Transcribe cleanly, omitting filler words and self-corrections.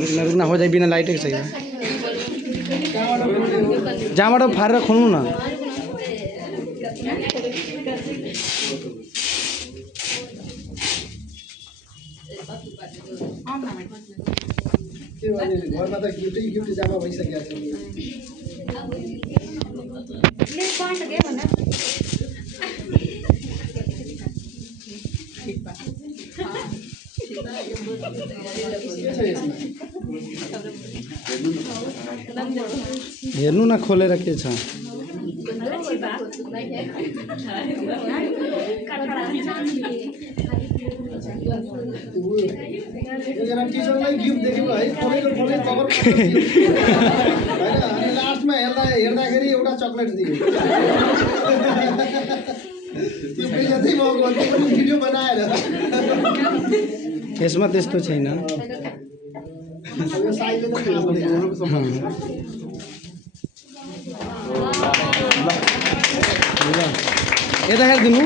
रुकना हो जाए बिना लाइट के सही है जहाँबाट फारेर खोल्नु न घरमा त गिफ्ट जम्मा भइसकेको हेर्नु न खोलेर के छ टिचरलाई गिफ्ट देखेको है खोलेको खोले कभर हैन अनि लास्टमा हेर्दाखेरि एउटा चकलेट दियो त्यो बेलाचाहिँ म पनि भिडियो बनाएर यसमा त्यस्तो छैन यता हेरिदिनु